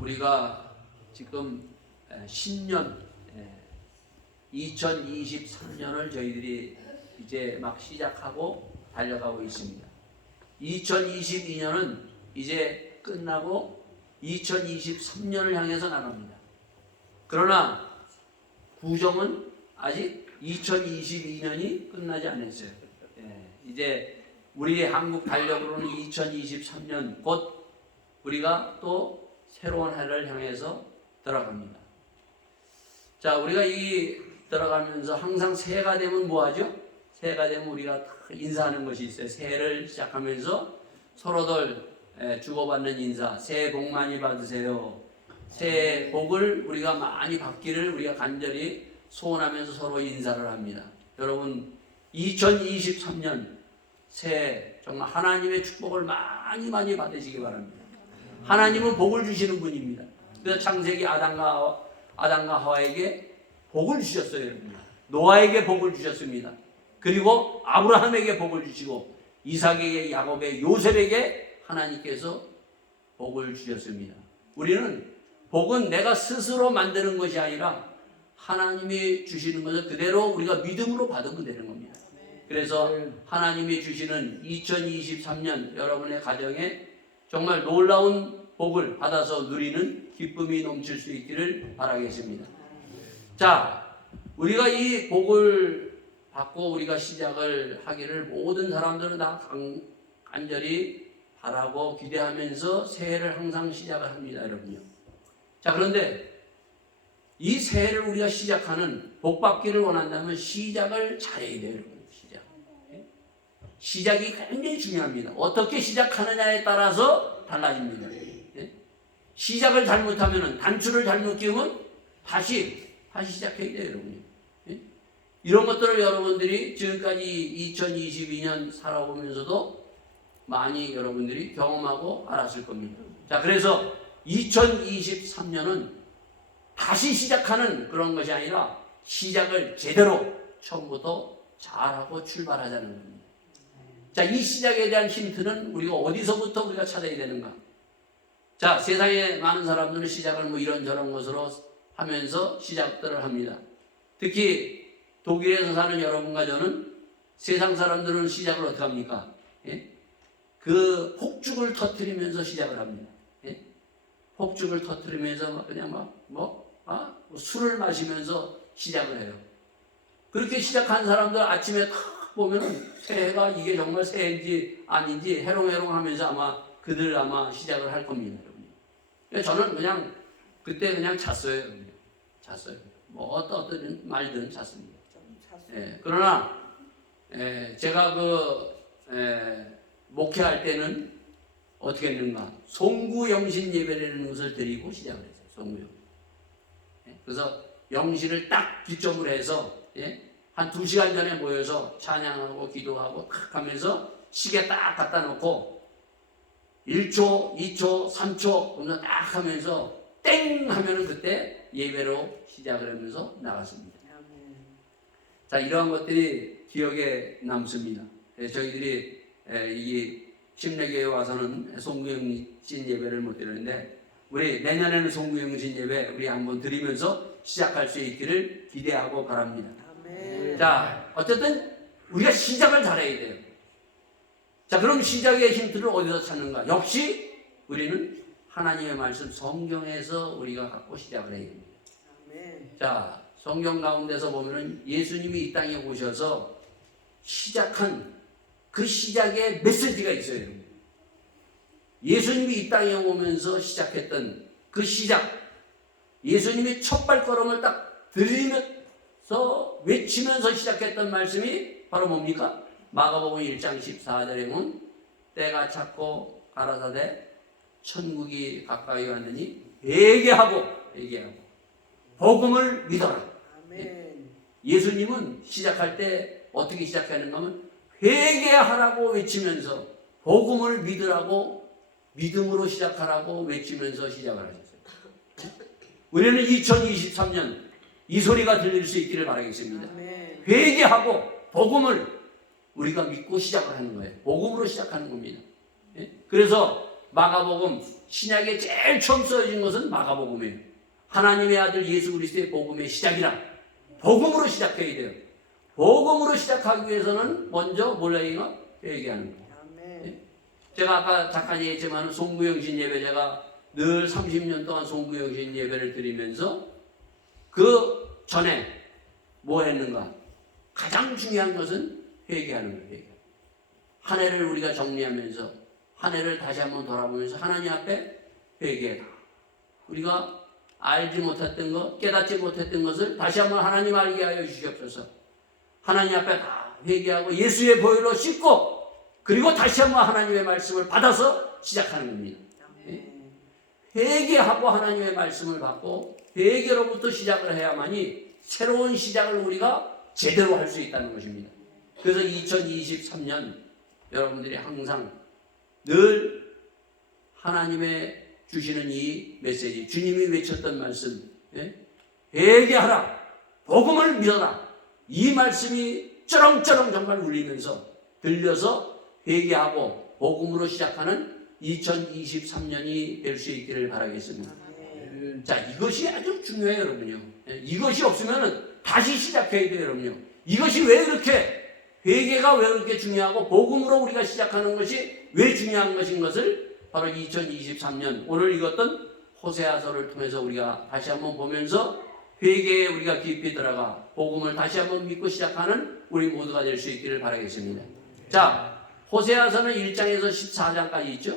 우리가 지금 신년 2023년을 저희들이 이제 막 시작하고 달려가고 있습니다. 2022년은 이제 끝나고 2023년을 향해서 나갑니다. 그러나 구정은 아직 2022년이 끝나지 않았어요. 이제 우리 한국 달력으로는 2023년 곧 우리가 또 새로운 해를 향해서 들어갑니다. 자, 우리가 이 들어가면서 항상 새해가 되면 뭐 하죠? 새해가 되면 우리가 인사하는 것이 있어요. 새해를 시작하면서 서로들 주고받는 인사, 새해 복 많이 받으세요. 새해 복을 우리가 많이 받기를 우리가 간절히 소원하면서 서로 인사를 합니다. 여러분, 2023년 새해 정말 하나님의 축복을 많이 받으시기 바랍니다. 하나님은 복을 주시는 분입니다. 그래서 창세기 아담과 하와에게 복을 주셨어요. 여러분. 노아에게 복을 주셨습니다. 그리고 아브라함에게 복을 주시고 이삭에게, 야곱에게, 요셉에게 하나님께서 복을 주셨습니다. 우리는 복은 내가 스스로 만드는 것이 아니라 하나님이 주시는 것을 그대로 우리가 믿음으로 받으면 되는 겁니다. 그래서 하나님이 주시는 2023년 여러분의 가정에 정말 놀라운 복을 받아서 누리는 기쁨이 넘칠 수 있기를 바라겠습니다. 자, 우리가 이 복을 받고 우리가 시작을 하기를 모든 사람들은 다 간절히 바라고 기대하면서 새해를 항상 시작을 합니다, 여러분요. 자, 그런데 이 새해를 우리가 시작하는 복 받기를 원한다면 시작을 잘해야 돼요, 여러분. 시작이 굉장히 중요합니다. 어떻게 시작하느냐에 따라서 달라집니다. 시작을 잘못하면 단추를 잘못 끼우면 다시 시작해야 돼요, 여러분. 이런 것들을 여러분들이 지금까지 2022년 살아오면서도 많이 여러분들이 경험하고 알았을 겁니다. 자, 그래서 2023년은 다시 시작하는 그런 것이 아니라 시작을 제대로 처음부터 잘하고 출발하자는 겁니다. 자, 이 시작에 대한 힌트는 우리가 어디서부터 우리가 찾아야 되는가? 자, 세상에 많은 사람들은 시작을 뭐 이런저런 것으로 하면서 시작들을 합니다. 특히 독일에서 사는 여러분과 저는 세상 사람들은 시작을 어떻게 합니까? 그 폭죽을 터뜨리면서 시작을 합니다. 폭죽을 터뜨리면서 그냥 술을 마시면서 시작을 해요. 그렇게 시작한 사람들 아침에 탁 보면은 새해가 이게 정말 새해인지 아닌지 해롱해롱 하면서 그들 시작을 할 겁니다, 여러분. 저는 그냥 그때 그냥 잤어요. 뭐 어떤 말든 잤습니다. 그러나 제가 목회할 때는 어떻게 했는가? 송구영신 예배라는 것을 드리고 시작을 했어요. 송구영신. 그래서 영신을 딱 기점으로 해서 한 2시간 전에 모여서 찬양하고 기도하고 탁 하면서 시계 딱 갖다 놓고 1초, 2초, 3초 그러면 딱 하면서 땡 하면은 그때 예배로 시작을 하면서 나갔습니다. 자, 이러한 것들이 기억에 남습니다. 저희들이 이 침례교회에 와서는 송구영신 예배를 못 드리는데 우리 내년에는 송구영신 예배 우리 한번 드리면서 시작할 수 있기를 기대하고 바랍니다. 자, 어쨌든 우리가 시작을 잘해야 돼요. 자, 그럼 시작의 힌트를 어디서 찾는가? 역시 우리는 하나님의 말씀 성경에서 우리가 갖고 시작을 해야 됩니다. 자, 성경 가운데서 보면은 예수님이 이 땅에 오셔서 시작한 그 시작의 메시지가 있어요. 예수님이 이 땅에 오면서 시작했던 그 시작, 예수님이 첫 발걸음을 딱 들이면서 외치면서 시작했던 말씀이 바로 뭡니까? 마가복음 1장 14절에 보면 때가 찼고 가라사대 천국이 가까이 왔느니 회개하고 복음을 믿어라. 예수님은 시작할 때 어떻게 시작하는가 하면 회개하라고 외치면서 복음을 믿으라고 믿음으로 시작하라고 외치면서 시작을 하셨어요. 우리는 2023년 이 소리가 들릴 수 있기를 바라겠습니다. 회개하고 복음을 우리가 믿고 시작을 하는 거예요. 복음으로 시작하는 겁니다. 그래서 마가복음, 신약에 제일 처음 써진 것은 마가복음이에요. 하나님의 아들 예수 그리스도의 복음의 시작이라. 복음으로 시작해야 돼요. 복음으로 시작하기 위해서는 먼저 몰라야 얘기하는 거예요. 제가 아까 잠깐 얘기했지만 송구영신 예배, 제가 늘 30년 동안 송구영신 예배를 드리면서 그 전에 뭐 했는가? 가장 중요한 것은 회개하는 거예요. 한 해를 우리가 정리하면서 한 해를 다시 한번 돌아보면서 하나님 앞에 회개해라. 우리가 알지 못했던 것, 깨닫지 못했던 것을 다시 한번 하나님 알게 하여 주시옵소서. 하나님 앞에 다 회개하고 예수의 보혈로 씻고 그리고 다시 한번 하나님의 말씀을 받아서 시작하는 겁니다. 회개하고 하나님의 말씀을 받고 회개로부터 시작을 해야만이 새로운 시작을 우리가 제대로 할 수 있다는 것입니다. 그래서 2023년 여러분들이 항상 늘 하나님의 주시는 이 메시지, 주님이 외쳤던 말씀, 회개하라, 복음을 믿어라, 이 말씀이 쩌렁쩌렁 정말 울리면서 들려서 회개하고 복음으로 시작하는 2023년이 될 수 있기를 바라겠습니다. 자, 이것이 아주 중요해요, 여러분요. 이것이 없으면 다시 시작해야 돼요, 여러분요. 이것이 왜 그렇게, 회개가 왜 그렇게 중요하고 복음으로 우리가 시작하는 것이 왜 중요한 것인 것을 바로 2023년 오늘 읽었던 호세아서를 통해서 우리가 다시 한번 보면서 회개에 우리가 깊이 들어가 복음을 다시 한번 믿고 시작하는 우리 모두가 될 수 있기를 바라겠습니다. 자, 호세아서는 1장에서 14장까지 있죠.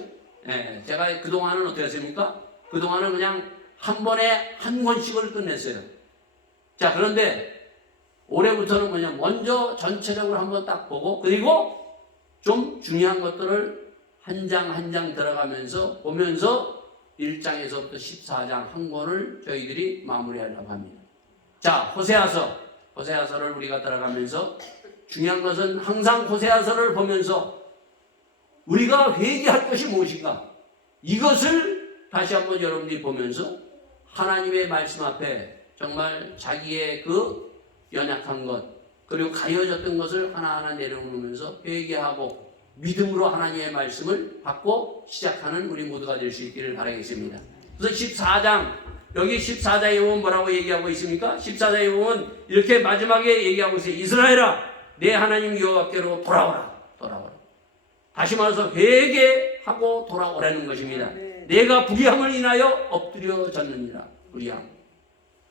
제가 그동안은 어떻게 했습니까? 그동안은 그냥 한 번에 한 권씩을 끝냈어요. 자, 그런데 올해부터는 뭐냐, 먼저 전체적으로 한번 딱 보고 그리고 좀 중요한 것들을 한 장 한 장 들어가면서 보면서 1장에서부터 14장 한 권을 저희들이 마무리하려고 합니다. 자, 호세아서를 우리가 들어가면서 중요한 것은 항상 호세아서를 보면서 우리가 회개할 것이 무엇인가, 이것을 다시 한번 여러분들이 보면서 하나님의 말씀 앞에 정말 자기의 그 연약한 것 그리고 가려졌던 것을 하나하나 내려놓으면서 회개하고 믿음으로 하나님의 말씀을 받고 시작하는 우리 모두가 될 수 있기를 바라겠습니다. 그래서 14장, 여기 14장에 보면 뭐라고 얘기하고 있습니까? 14장에 보면 이렇게 마지막에 얘기하고 있어요. 이스라엘아, 내 하나님 여호와께로 돌아오라. 다시 말해서 회개하고 돌아오라는 것입니다. 내가 불의함을 인하여 엎드려졌느니라. 불의함,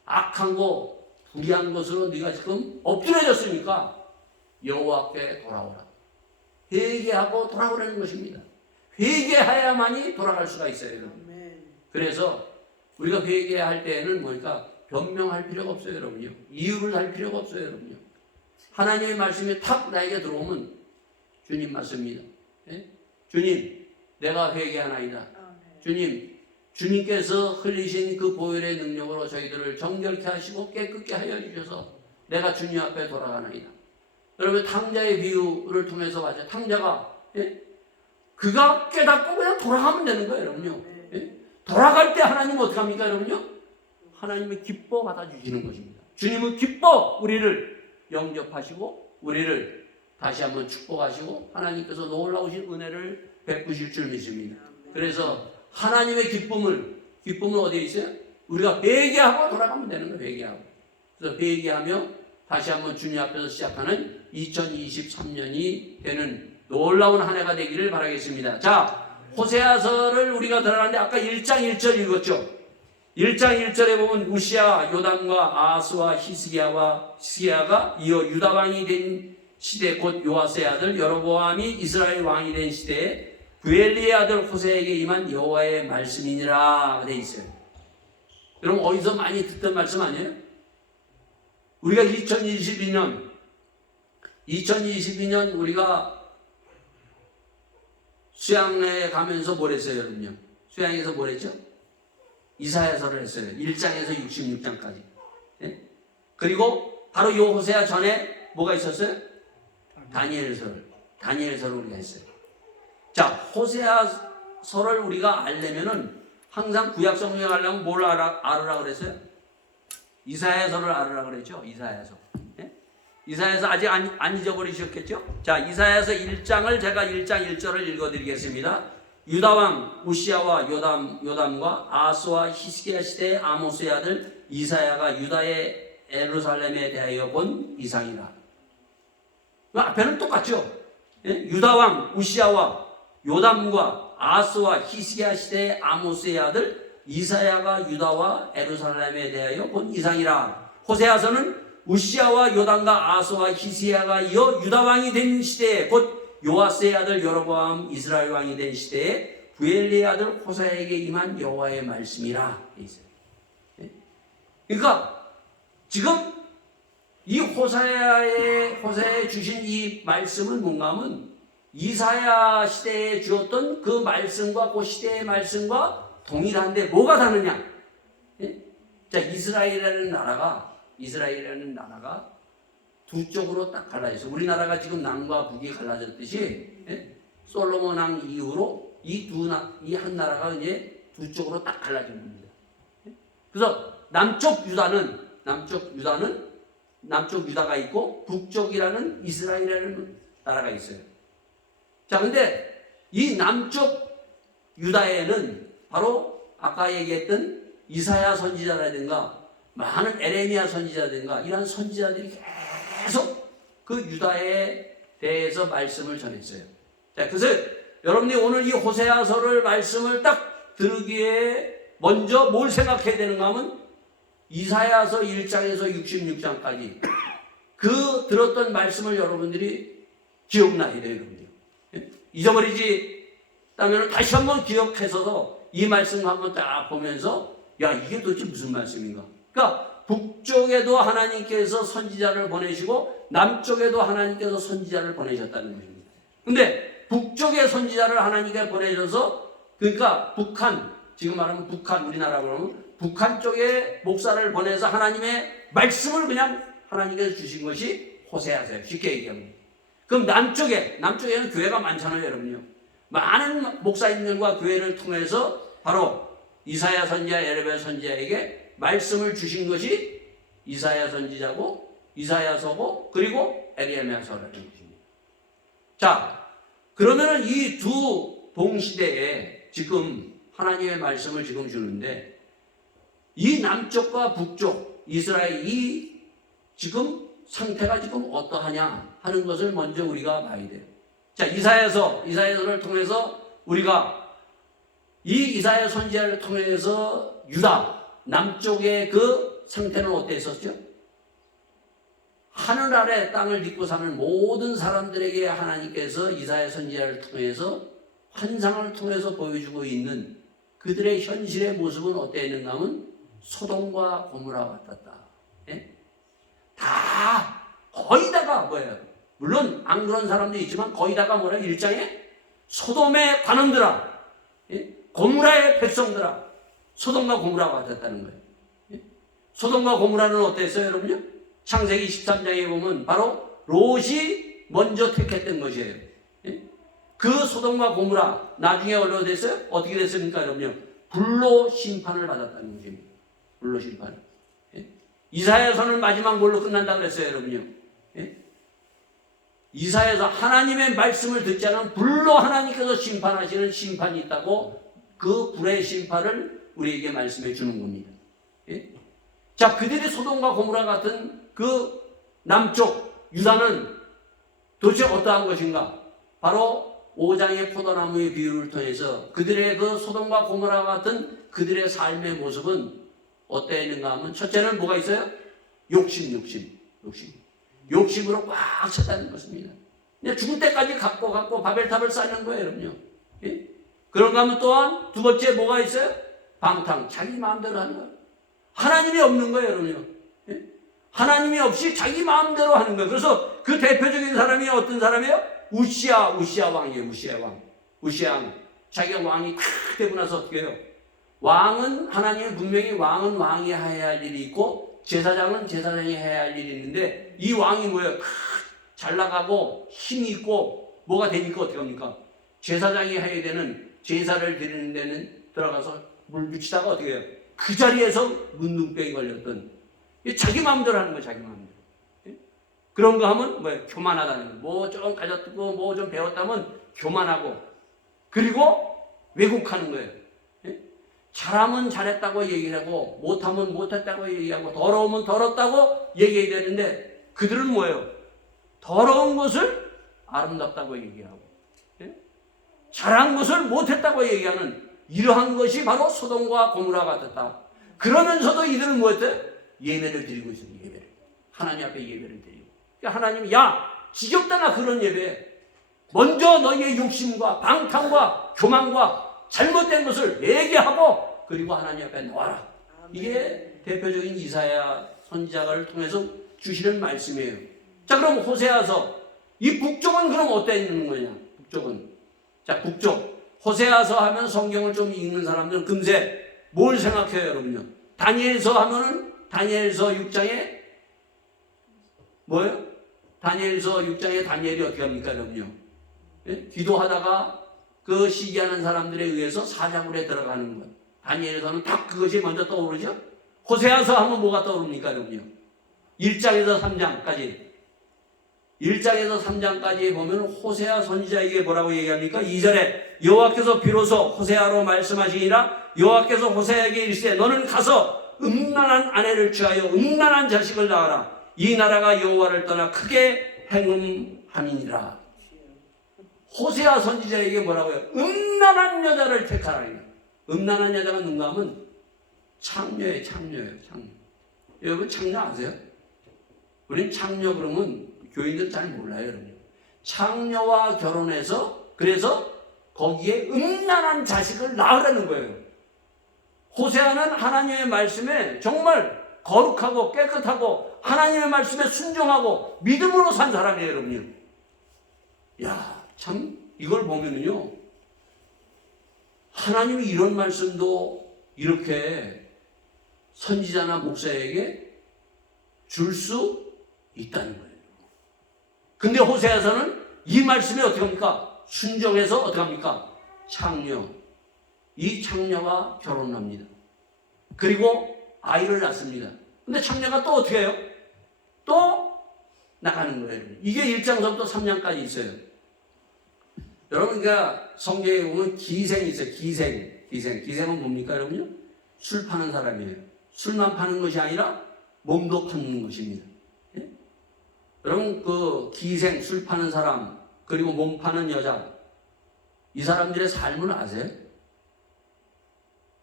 악한 거, 불의한 것으로 네가 지금 엎드려졌으니까 여호와께 돌아오라. 회개하고 돌아오라는 것입니다. 회개해야만이 돌아갈 수가 있어요, 여러분. 그래서 우리가 회개할 때에는 뭐니까 변명할 필요가 없어요, 여러분요. 이유를 할 필요가 없어요, 여러분요. 하나님의 말씀이 탁 나에게 들어오면 주님 맞습니다. 주님, 내가 회개하나이다. 주님, 주님께서 흘리신 그 보혈의 능력으로 저희들을 정결케 하시고 깨끗게 하여 주셔서 내가 주님 앞에 돌아가나이다. 여러분, 탕자의 비유를 통해서 봤죠. 탕자가 그가 깨닫고 그냥 돌아가면 되는 거예요, 여러분요. 돌아갈 때 하나님 어떻게 합니까, 여러분요? 하나님이 기뻐 받아주시는 것입니다. 주님은 기뻐 우리를 영접하시고 우리를 다시 한번 축복하시고 하나님께서 놀라우신 은혜를 베푸실 줄 믿습니다. 그래서 하나님의 기쁨은 어디에 있어요? 우리가 회개하고 돌아가면 되는 거예요. 회개하고. 그래서 회개하며 다시 한번 주님 앞에서 시작하는 2023년이 되는 놀라운 한 해가 되기를 바라겠습니다. 자, 호세아서를 우리가 들어가는데 아까 1장 1절 읽었죠. 1장 1절에 보면 우시아, 요담과 아스와 히스기야가 이어 유다 왕이 된 시대, 곧 요아스의 아들 여로보암이 이스라엘 왕이 된 시대에 부엘리의 아들 호세에게 임한 여호와의 말씀이니라 돼 있어요. 여러분, 어디서 많이 듣던 말씀 아니에요? 우리가 2022년 우리가 수양에 가면서 뭘 했어요, 여러분요? 수양에서 뭘 했죠? 이사야서를 했어요. 1장에서 66장까지. 그리고 바로 요 호세아 전에 뭐가 있었어요? 다니엘서를 우리가 했어요. 자, 호세아서를 우리가 알려면은 항상 구약 성경에 가려면 뭘 알으라 그랬어요? 이사야서를 알으라 그랬죠. 이사야서. 이사야서 아직 안 잊어버리셨겠죠? 자, 이사야서 1장을 제가 1장 1절을 읽어드리겠습니다. 유다왕 우시야와 요담과 아스와 히스기야 시대의 아모스의 아들 이사야가 유다의 예루살렘에 대하여 본 이상이라. 앞에는 똑같죠. 유다왕 우시야와 요담과 아스와 히스기야 시대의 아모스의 아들 이사야가 유다와 예루살렘에 대하여 본 이상이라. 호세아서는 우시야와 요담과 아스와 히스기야가 이어 유다 왕이 된 시대에 곧 요아스의 아들 여로보암 이스라엘 왕이 된 시대에 부엘리의 아들 호세아에게 임한 여호와의 말씀이라 돼 있어요. 그러니까 지금 이 호세아에 주신 이 말씀은 뭔가 하면 이사야 시대에 주었던 그 말씀과 그 시대의 말씀과 동일한데 뭐가 다르냐? 자, 이스라엘이라는 나라가 두 쪽으로 딱 갈라져서 우리나라가 지금 남과 북이 갈라졌듯이 솔로몬 왕 이후로 이 한 나라가 이제 두 쪽으로 딱 갈라진 겁니다. 그래서 남쪽 유다가 있고 북쪽이라는 이스라엘이라는 나라가 있어요. 자, 근데 이 남쪽 유다에는 바로 아까 얘기했던 이사야 선지자라든가 많은 에레미야 선지자라든가 이런 선지자들이 계속 그 유다에 대해서 말씀을 전했어요. 자, 그래서 여러분이 오늘 이 호세아서를 말씀을 딱 들으기에 먼저 뭘 생각해야 되는가 하면 이사야서 1장에서 66장까지 그 들었던 말씀을 여러분들이 기억나야 돼요, 여러분들. 잊어버리지 않으면 다시 한번 기억해서 이 말씀을 한번 딱 보면서 야, 이게 도대체 무슨 말씀인가? 그러니까 북쪽에도 하나님께서 선지자를 보내시고 남쪽에도 하나님께서 선지자를 보내셨다는 것입니다. 근데 북쪽의 선지자를 하나님께 보내셔서 그러니까 북한, 지금 말하면 북한, 우리나라 그러면 북한 쪽에 목사를 보내서 하나님의 말씀을 그냥 하나님께서 주신 것이 호세아서예요. 쉽게 얘기하면. 그럼 남쪽에는 교회가 많잖아요, 여러분요. 많은 목사님들과 교회를 통해서 바로 이사야 선지자, 에레미야 선지자에게 말씀을 주신 것이 이사야 선지자고 이사야서고 그리고 에레미야서라는 것입니다. 자, 그러면은 이 두 동시대에 지금 하나님의 말씀을 지금 주는데 이 남쪽과 북쪽 이스라엘이 지금 상태가 지금 어떠하냐 하는 것을 먼저 우리가 봐야 돼요. 자, 이사야서를 통해서 우리가 이 이사야 선지자를 통해서 유다 남쪽의 그 상태는 어땠었죠? 하늘 아래 땅을 딛고 사는 모든 사람들에게 하나님께서 이사야 선지자를 통해서 환상을 통해서 보여주고 있는 그들의 현실의 모습은 어땠는가 하면 소돔과 고모라 같았다. 예? 다 거의 다가 뭐예요? 물론 안 그런 사람도 있지만 거의 다가 뭐라 1장에 소돔의 관원들아, 예? 고모라의 백성들아, 소돔과 고모라가 같았다는 거예요. 예? 소돔과 고모라는 어땠어요, 여러분요? 창세기 13장에 보면 바로 롯이 먼저 택했던 것이에요. 예? 그 소돔과 고모라 나중에 얼마 됐어요? 어떻게 됐습니까, 여러분요? 불로 심판을 받았다는 것입니다. 불로 심판. 예? 이사야서는 마지막 뭘로 끝난다 그랬어요, 여러분요? 예? 이사야서 하나님의 말씀을 듣지 않으면 불로 하나님께서 심판하시는 심판이 있다고 그 불의 심판을 우리에게 말씀해 주는 겁니다. 예? 자, 그들이 소돔과 고모라 같은 그 남쪽 유다는 도대체 어떠한 것인가? 바로 5장의 포도나무의 비유를 통해서 그들의 그 소돔과 고모라 같은 그들의 삶의 모습은 어떠했는가 하면 첫째는 뭐가 있어요? 욕심으로 꽉 찼다는 것입니다. 그냥 죽을 때까지 갖고 바벨탑을 쌓는 거예요, 여러분요. 예? 그런가 하면 또한 두 번째 뭐가 있어요? 방탕, 자기 마음대로 하는 거예요. 하나님이 없는 거예요, 여러분요. 예? 하나님이 없이 자기 마음대로 하는 거예요. 그래서 그 대표적인 사람이 어떤 사람이에요? 우시야 왕이에요. 우시야 왕. 자기가 왕이 탁 되고 나서 어떻게 해요? 왕은 하나님은 분명히 왕은 왕이 해야 할 일이 있고 제사장은 제사장이 해야 할 일이 있는데 이 왕이 뭐예요? 잘 나가고 힘이 있고 뭐가 되니까 어떻게 합니까? 제사장이 해야 되는 제사를 드리는 데는 들어가서 물 묻히다가 어떻게 해요? 그 자리에서 문둥병이 걸렸던 자기 마음대로 하는 거예요. 자기 마음대로. 예? 그런 거 하면 뭐예요? 교만하다는 거예요. 뭐 좀 가졌고 뭐 좀 배웠다면 교만하고 그리고 왜곡하는 거예요. 예? 잘하면 잘했다고 얘기를 하고 못하면 못했다고 얘기하고 더러우면 더럽다고 얘기해야 되는데 그들은 뭐예요? 더러운 것을 아름답다고 얘기하고 예? 잘한 것을 못했다고 얘기하는 이러한 것이 바로 소돔과 고모라 같았다. 그러면서도 이들은 뭐였대요? 예배를 드리고 있어요. 예배를. 하나님 앞에 예배를 드리고. 그러니까 하나님이 야 지겹다 나 그런 예배. 먼저 너희의 욕심과 방탕과 교만과 잘못된 것을 얘기하고 그리고 하나님 앞에 놓아라. 이게 대표적인 이사야 선지자를 통해서 주시는 말씀이에요. 자 그럼 호세아서 이 북쪽은 그럼 어때 있는 거냐? 북쪽은 자 북쪽 호세아서 하면 성경을 좀 읽는 사람들은 금세 뭘 생각해요 여러분요? 다니엘서 하면은 다니엘서 6장에 뭐예요? 다니엘서 6장에 다니엘이 어떻게 합니까 여러분요? 예? 기도하다가 그 시기하는 사람들에 의해서 사자굴에 들어가는 거예요. 다니엘에서는 딱 그것이 먼저 떠오르죠? 호세아서 하면 뭐가 떠오릅니까 여러분요? 1장에서 3장까지 1장에서 3장까지 보면 호세아 선지자에게 뭐라고 얘기합니까? 2절에 여호와께서 비로소 호세아로 말씀하시니라 여호와께서 호세아에게 이르시되 너는 가서 음란한 아내를 취하여 음란한 자식을 낳아라. 이 나라가 여호와를 떠나 크게 행음함이니라. 호세아 선지자에게 뭐라고요? 음란한 여자를 택하라니. 음란한 여자가 누군가 하면 창녀예요. 창녀. 여러분 창녀 아세요? 우린 창녀 그러면 교인들 잘 몰라요, 여러분. 창녀와 결혼해서 그래서 거기에 음란한 자식을 낳으라는 거예요. 호세아는 하나님의 말씀에 정말 거룩하고 깨끗하고 하나님의 말씀에 순종하고 믿음으로 산 사람이에요, 여러분요. 야, 참 이걸 보면은요. 하나님이 이런 말씀도 이렇게 선지자나 목사에게 줄 수 있다는 거예요. 근데 호세아서는 이 말씀이 어떻게 합니까? 순종해서 어떻게 합니까? 창녀. 이 창녀가 결혼을 합니다. 그리고 아이를 낳습니다. 근데 창녀가 또 어떻게 해요? 또 나가는 거예요. 이게 1장서부터 3장까지 있어요. 여러분, 그러니까 성경에 보면 기생이 있어요. 기생은 뭡니까, 여러분요? 술 파는 사람이에요. 술만 파는 것이 아니라 몸도 파는 것입니다. 예? 여러분, 그 기생, 술 파는 사람, 그리고 몸 파는 여자, 이 사람들의 삶을 아세요?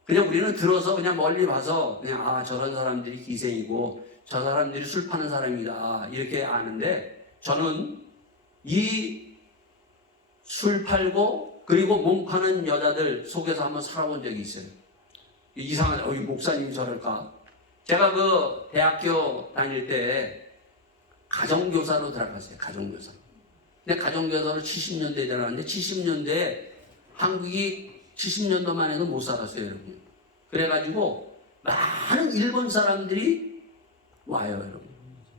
그냥 우리는 들어서 그냥 멀리 봐서 그냥 저런 사람들이 기생이고 저 사람들이 술 파는 사람이다 이렇게 아는데 저는 이 술 팔고 그리고 몸 파는 여자들 속에서 한번 살아본 적이 있어요. 이상한 목사님 저럴까? 제가 그 대학교 다닐 때 가정교사로 들어갔어요. 가정교사. 근데 가정교사로 70년대에 들어갔는데 70년대에 한국이 70년도만 해도 못 살았어요, 여러분. 그래가지고 많은 일본 사람들이 와요, 여러분.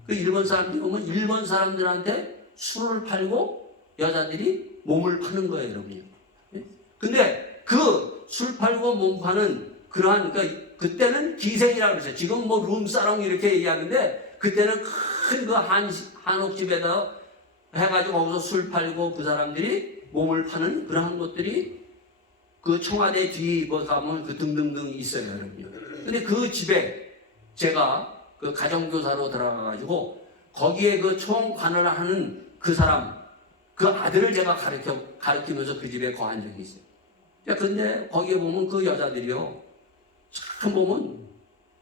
그 일본 사람들이 오면 일본 사람들한테 술을 팔고 여자들이 몸을 파는 거예요, 여러분요. 근데 그 술 팔고 몸 파는 그러한, 그러니까 그때는 기생이라고 그랬어요. 지금 뭐 룸사롱 이렇게 얘기하는데 그때는 큰 그 한옥집에다 해가지고 거기서 술 팔고 그 사람들이 몸을 파는 그러한 것들이 그 청와대 뒤 뭐 가면 그 등등등 있어요, 여러분요. 근데 그 집에 제가 그 가정교사로 들어가가지고 거기에 그 총관을 하는 그 사람, 그 아들을 제가 가르치면서 그 집에 거한 적이 있어요. 근데 거기에 보면 그 여자들이요, 참 보면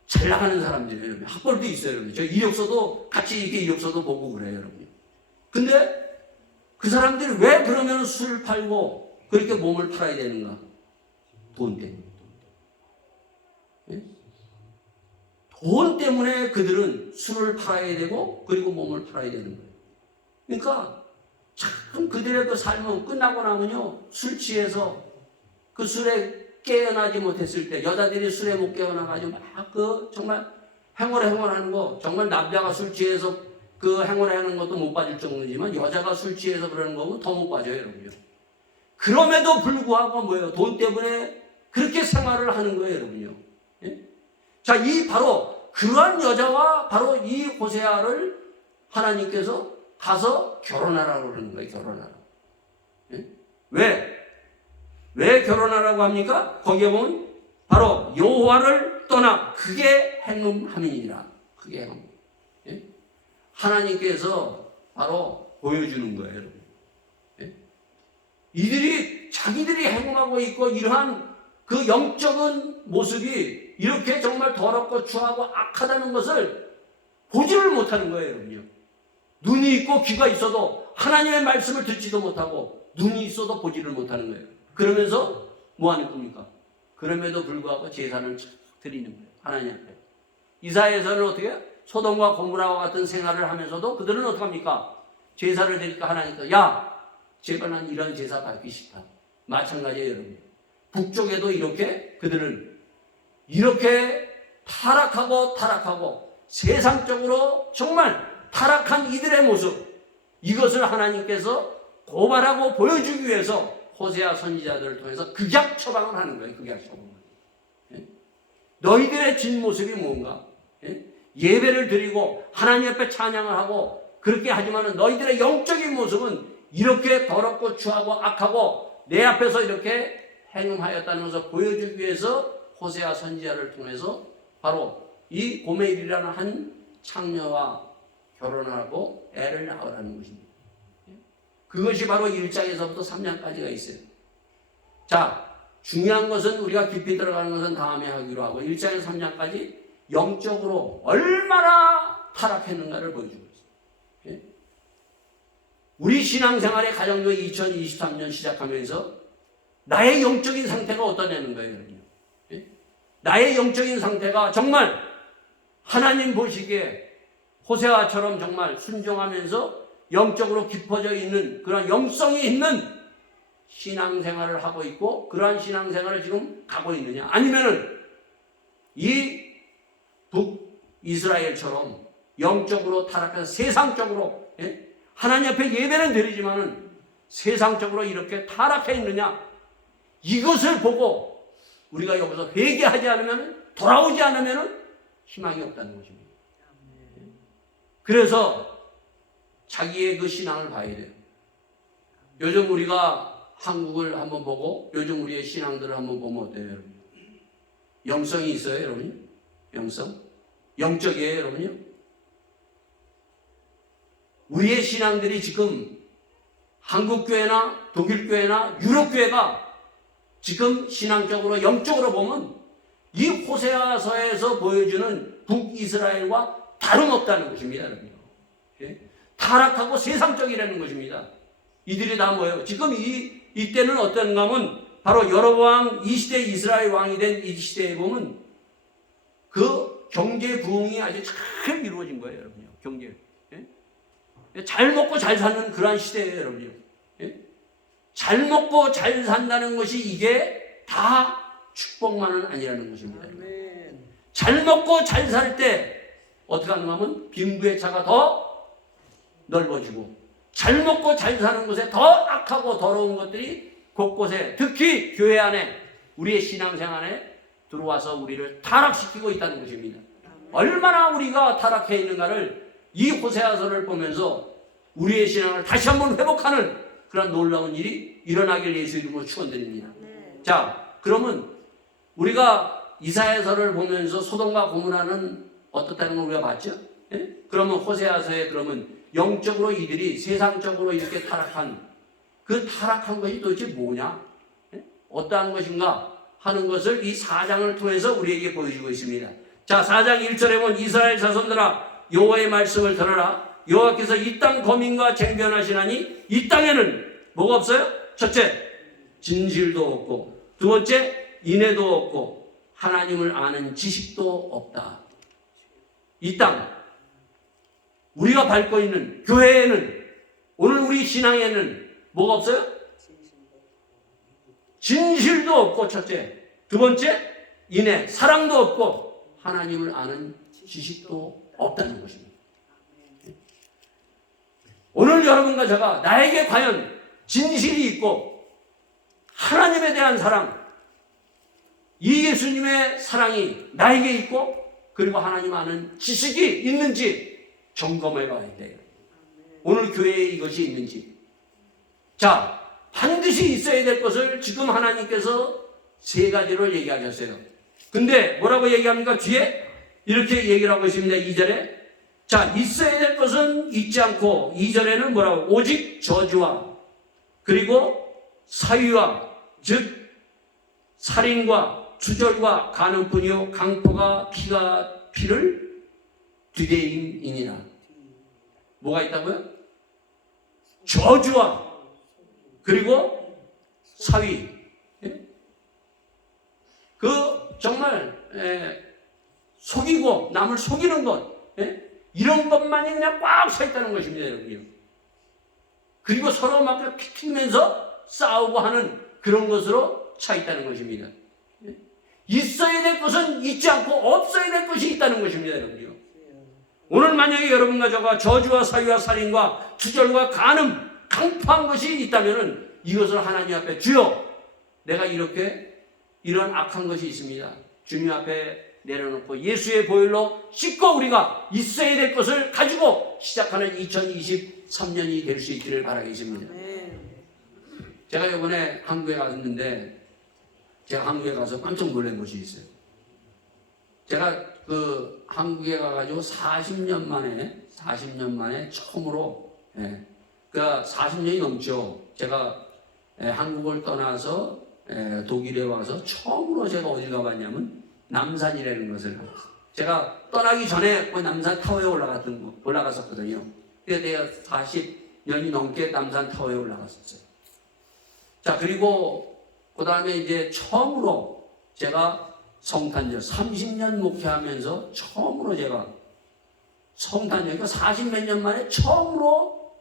잘 나가는 사람들이에요, 여러분. 학벌도 있어요, 여러분. 저 이력서도 같이 이렇게 이력서도 보고 그래요, 여러분. 근데 그 사람들이 왜 그러면 술 팔고 그렇게 몸을 팔아야 되는가? 돈 때문에. 예? 돈 때문에 그들은 술을 팔아야 되고 그리고 몸을 팔아야 되는 거예요. 그러니까 참 그들의 그 삶은 끝나고 나면요, 술 취해서 그 술에 깨어나지 못했을 때 여자들이 술에 못 깨어나가지고 막 그 정말 행월하는 거, 정말 남자가 술 취해서 그 행월하는 것도 못 빠질 정도지만 여자가 술 취해서 그러는 거면 더 못 빠져요, 여러분요. 그럼에도 불구하고 뭐예요? 돈 때문에 그렇게 생활을 하는 거예요, 여러분요. 예? 자, 이 바로 그러한 여자와 바로 이 호세아를 하나님께서 가서 결혼하라고 그러는 거예요, 결혼하라. 예? 왜? 왜 결혼하라고 합니까? 거기에 보면 바로 여호와를 떠나 그게 행음함이니라. 그게 행음. 예? 하나님께서 바로 보여주는 거예요, 여러분. 예? 이들이 자기들이 행음하고 있고 이러한 그 영적인 모습이 이렇게 정말 더럽고 추하고 악하다는 것을 보지를 못하는 거예요, 여러분요. 눈이 있고 귀가 있어도 하나님의 말씀을 듣지도 못하고 눈이 있어도 보지를 못하는 거예요. 그러면서 뭐 하는 겁니까? 그럼에도 불구하고 제사를 드리는 거예요, 하나님 앞에. 이사야에서는 어떻게 해요? 소돔과 고모라와 같은 생활을 하면서도 그들은 어떻게 합니까? 제사를 드리니까 하나님께서 야, 제발 난 이런 제사 받기 싫다. 마찬가지예요, 여러분. 북쪽에도 이렇게 그들은 이렇게 타락하고 세상적으로 정말 타락한 이들의 모습, 이것을 하나님께서 고발하고 보여주기 위해서 호세아 선지자들을 통해서 극약 처방을 하는 거예요. 극약 처방을. 예? 너희들의 진 모습이 뭔가? 예? 예배를 드리고 하나님 앞에 찬양을 하고 그렇게 하지만은 너희들의 영적인 모습은 이렇게 더럽고 추하고 악하고 내 앞에서 이렇게 행음하였다는 것을 보여주기 위해서 호세아 선지자를 통해서 바로 이 고멜이라는 한 창녀와 결혼하고 애를 낳으라는 것입니다. 그것이 바로 1장에서부터 3장까지가 있어요. 자, 중요한 것은 우리가 깊이 들어가는 것은 다음에 하기로 하고 1장에서 3장까지 영적으로 얼마나 타락했는가를 보여주고 있어요. 우리 신앙생활의 가정도 2023년 시작하면서 나의 영적인 상태가 어떠냐는 거예요, 여러분. 나의 영적인 상태가 정말 하나님 보시기에 호세아처럼 정말 순종하면서 영적으로 깊어져 있는 그런 영성이 있는 신앙생활을 하고 있고 그러한 신앙생활을 지금 가고 있느냐, 아니면은 이 북이스라엘처럼 영적으로 타락해서 세상적으로 하나님 앞에 예배는 드리지만은 세상적으로 이렇게 타락해 있느냐, 이것을 보고 우리가 여기서 회개하지 않으면, 돌아오지 않으면 희망이 없다는 것입니다. 그래서 자기의 그 신앙을 봐야 돼요. 요즘 우리가 한국을 한번 보고 요즘 우리의 신앙들을 한번 보면 어때요, 여러분? 영성이 있어요, 여러분? 영성? 영적이에요, 여러분요? 우리의 신앙들이 지금 한국교회나 독일교회나 유럽교회가 지금 신앙적으로 영적으로 보면 이 호세아서에서 보여주는 북이스라엘과 다름없다는 것입니다, 여러분. 타락하고 세상적이라는 것입니다. 이들이 다 뭐예요? 지금 이때는 어떤가 하면 바로 여로보암 이 시대 이스라엘 왕이 된 이 시대에 보면 그 경제 부흥이 아주 잘 이루어진 거예요, 여러분요. 경제. 잘 먹고 잘 사는 그러한 시대예요, 여러분요. 잘 먹고 잘 산다는 것이 이게 다 축복만은 아니라는 것입니다. 아멘. 잘 먹고 잘 살 때 어떻게 하는가 하면 빈부의 차가 더 넓어지고 잘 먹고 잘 사는 곳에 더 악하고 더러운 것들이 곳곳에 특히 교회 안에 우리의 신앙생활에 들어와서 우리를 타락시키고 있다는 것입니다. 얼마나 우리가 타락해 있는가를 이 호세아서를 보면서 우리의 신앙을 다시 한번 회복하는 그런 놀라운 일이 일어나길 예수 이름으로 축원드립니다. 자, 그러면 우리가 이사야서를 보면서 소돔과 고모라는 어떻다는 걸 우리가 봤죠? 예? 그러면 호세아서에 그러면 영적으로 이들이 세상적으로 이렇게 타락한 그 타락한 것이 도대체 뭐냐? 예? 어떠한 것인가 하는 것을 이 4장을 통해서 우리에게 보여주고 있습니다. 자, 4장 1절에 보면 이스라엘 자손들아 여호와의 말씀을 들어라. 여호와께서 이 땅 거민과 쟁변하시나니 이 땅에는 뭐가 없어요? 첫째, 진실도 없고, 두 번째, 인애도 없고, 하나님을 아는 지식도 없다. 이 땅, 우리가 밟고 있는 교회에는, 오늘 우리 신앙에는 뭐가 없어요? 진실도 없고, 첫째. 두 번째, 인애, 사랑도 없고, 하나님을 아는 지식도 없다는 것입니다. 오늘 여러분과 제가 나에게 과연 진실이 있고 하나님에 대한 사랑, 이 예수님의 사랑이 나에게 있고 그리고 하나님 아는 지식이 있는지 점검해 봐야 돼요. 오늘 교회에 이것이 있는지. 자, 반드시 있어야 될 것을 지금 하나님께서 세 가지로 얘기하셨어요. 근데 뭐라고 얘기합니까? 뒤에 이렇게 얘기를 하고 있습니다. 2절에 자, 있어야 될 것은 잊지 않고 2절에는 뭐라고? 오직 저주와 그리고 사위와 즉 살인과 투절과 간음뿐이요 강포가 피를 뒤대임이니라. 뭐가 있다고요? 저주와 그리고 사위. 그 정말 속이고 남을 속이는 것 이런 것만이 그냥 꽉 차 있다는 것입니다, 여러분요. 그리고 서로 막 피 튀면서 싸우고 하는 그런 것으로 차 있다는 것입니다. 있어야 될 것은 있지 않고 없어야 될 것이 있다는 것입니다, 여러분요. 오늘 만약에 여러분과 저가 저주와 사위와 살인과 투절과 간음, 강포한 것이 있다면 이것을 하나님 앞에 주여 내가 이런 악한 것이 있습니다. 주님 앞에 내려놓고 예수의 보혈로 씻고 우리가 있어야 될 것을 가지고 시작하는 2023년이 될 수 있기를 바라겠습니다. 제가 이번에 한국에 갔는데 제가 한국에 가서 깜짝 놀란 것이 있어요. 제가 그 한국에 가가지고 40년 만에 처음으로 그러니까 40년이 넘죠. 제가 한국을 떠나서 독일에 와서 처음으로 제가 어딜 가봤냐면 남산이라는 것을 갔어요. 제가 떠나기 전에 남산 타워에 올라갔었거든요. 그래서 내가 40년이 넘게 남산 타워에 올라갔었어요. 자, 그리고 그 다음에 이제 처음으로 제가 성탄절 30년 목회하면서 처음으로 제가 성탄절, 그러니까 40몇 년 만에 처음으로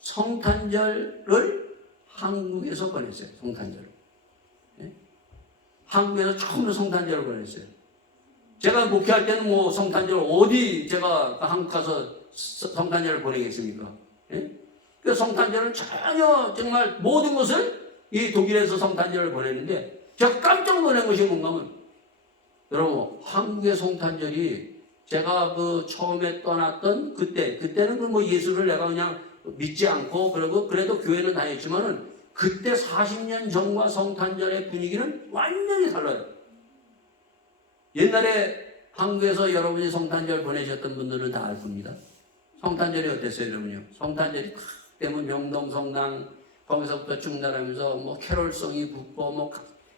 성탄절을 한국에서 보냈어요. 성탄절. 한국에서 처음으로 성탄절을 보냈어요. 제가 목회할 때는 뭐 성탄절 어디 제가 한국 가서 성탄절을 보내겠습니까? 그 성탄절은 전혀 정말 모든 것을 이 독일에서 성탄절을 보냈는데 제가 깜짝 놀란 것이 뭔가 하면 여러분 한국의 성탄절이 제가 그 처음에 떠났던 그때는 그 뭐 예수를 내가 그냥 믿지 않고 그래도 교회는 다녔지만은 그때 40년 전과 성탄절의 분위기는 완전히 달라요. 옛날에 한국에서 여러분이 성탄절 보내셨던 분들은 다 알 겁니다. 성탄절이 어땠어요, 여러분요? 성탄절이 탁 되면 명동성당 거기서부터 쭉 나가면서 뭐 캐롤송이 붙고 뭐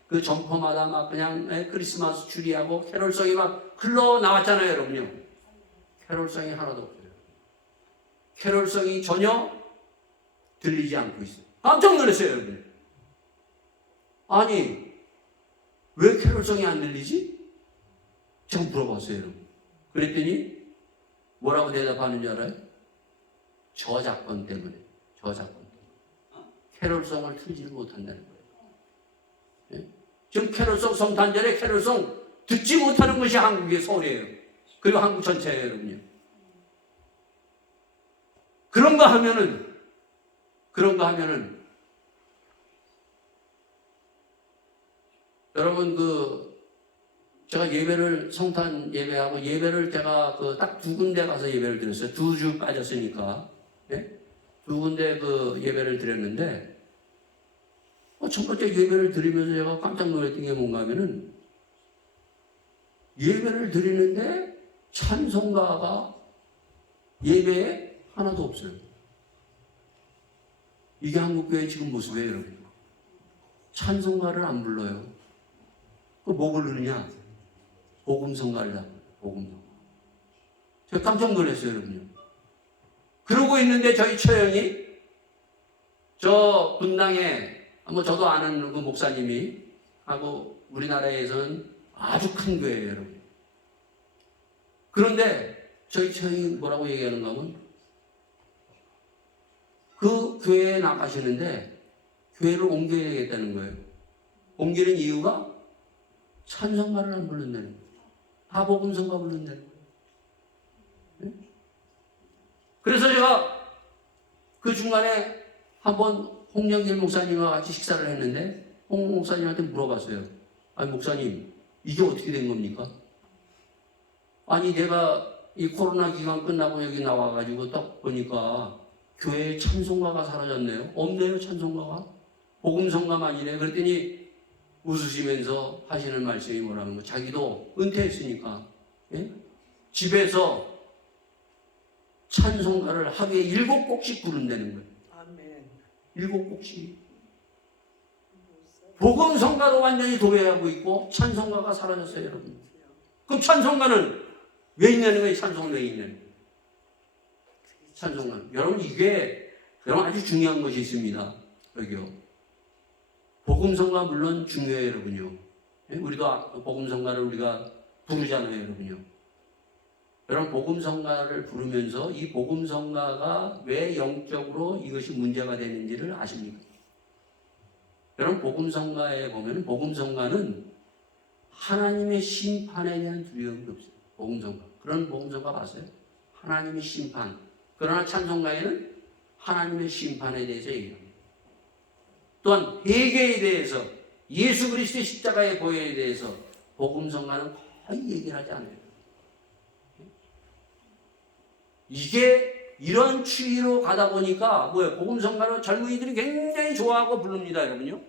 그 점포마다 막 그냥 크리스마스 추리하고 캐롤송이 막 흘러나왔잖아요, 여러분요. 캐롤송이 하나도 없어요. 캐롤송이 전혀 들리지 않고 있어요. 깜짝 놀랐어요, 여러분. 아니, 왜 캐롤송이 안 들리지? 제가 물어봤어요, 여러분. 그랬더니 뭐라고 대답하는 줄 알아요? 저작권 때문에. 캐롤송을 틀지를 못한다는 거예요. 지금 캐롤송, 성탄절에 캐롤송 듣지 못하는 것이 한국의 소리예요. 그리고 한국 전체예요, 여러분요. 그런가 하면은 여러분 제가 예배를 성탄 예배하고 예배를 제가 딱 두 군데 가서 예배를 드렸어요. 2주 빠졌으니까 두 군데 예배를 드렸는데 첫 번째 예배를 드리면서 제가 깜짝 놀랐던 게 뭔가 하면은 예배를 드리는데 찬송가가 예배에 하나도 없어요. 이게 한국교회 지금 모습이에요, 여러분. 찬송가를 안 불러요. 뭐 부르느냐? 복음성가를 복음성가. 제가 깜짝 놀랐어요, 여러분요. 그러고 있는데 저희 처형이 저 분당에 저도 아는 그 목사님이 하고 우리나라에서는 아주 큰 교회예요, 여러분. 그런데 저희 처형이 뭐라고 얘기하는가 하면 그 교회에 나가시는데 교회를 옮겨야 되겠다는 거예요. 옮기는 이유가 찬송가를 안 부른다는 거예요. 하복음성가 부른다는 거예요. 그래서 제가 그 중간에 한번 홍영길 목사님과 같이 식사를 했는데 홍 목사님한테 물어봤어요. 아니 목사님 이게 어떻게 된 겁니까? 아니 내가 이 코로나 기간 끝나고 여기 나와가지고 딱 보니까 교회에 찬송가가 사라졌네요. 없네요, 찬송가가. 복음성가만이네. 그랬더니 웃으시면서 하시는 말씀이 뭐라면 자기도 은퇴했으니까 예? 집에서 찬송가를 하루에 7곡씩 부른다는 거예요. 아멘. 7곡씩. 복음성가로 완전히 도배하고 있고 찬송가가 사라졌어요, 여러분. 그럼 찬송가는 왜 있냐는 거예요. 찬송은 왜 있냐는 거예요. 찬송가. 여러분 이게 여러분 아주 중요한 것이 있습니다. 여기요. 복음성가 물론 중요해요, 여러분요. 우리도 복음성가를 우리가 부르잖아요, 여러분요. 여러분 복음성가를 부르면서 이 복음성가가 왜 영적으로 이것이 문제가 되는지를 아십니까? 여러분 복음성가에 보면 복음성가는 하나님의 심판에 대한 두려움이 없어요. 복음성가. 그런 복음성가 봤어요? 하나님의 심판. 그러나 찬송가에는 하나님의 심판에 대해서 얘기합니다. 또한 회개에 대해서 예수 그리스도의 십자가의 보혈에 대해서 복음성가는 거의 얘기를 하지 않아요. 이게 이런 추이로 가다 보니까 뭐예요? 복음성가를 젊은이들이 굉장히 좋아하고 부릅니다, 여러분요.